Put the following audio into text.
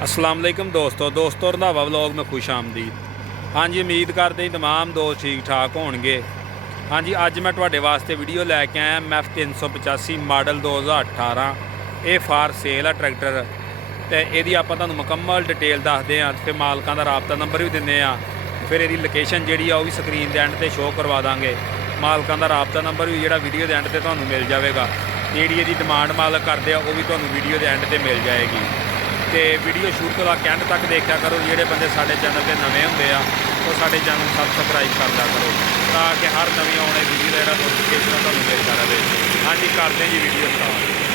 अस्सलाम वालेकुम दोस्तों रंधावा व्लॉग में खुश आमदीद। हाँ जी, उम्मीद करते ही तमाम दोस्त ठीक ठाक होणगे। हाँ जी, अज मैं तुहाडे वास्ते वीडियो लैके आया MF 385 मॉडल 2018। ये फार सेल है ट्रैक्टर, तो यदी आप तुहानूं मुकम्मल डिटेल दसदे हैं, फिर मालकां दा राबता नंबर भी दिंदे आ, फिर यदी लोकेशन जिहड़ी आ वो भी स्क्रीन के एंड ते शो करवा देंगे। मालकां दा राबता नंबर भी जिहड़ा वीडियो के एंड ते तुहानूं मिल जाएगा। जिहड़ी यदी डिमांड मालक करदे आ वो भी तुहानूं वीडियो के एंड ते मिल जाएगी। तो वीडियो शुरू तो एंड तक देखा करो। जोड़े बंदे साडे चैनल पर नवे होंगे आ तो साडे चैनल सबसक्राइब कर लिया करो, ताकि हर नवी आने वीडियो का नोटिफिकेशन तुहानूं मिलता रहे। हाँ जी, करते हैं जी वीडियो स्टार्ट।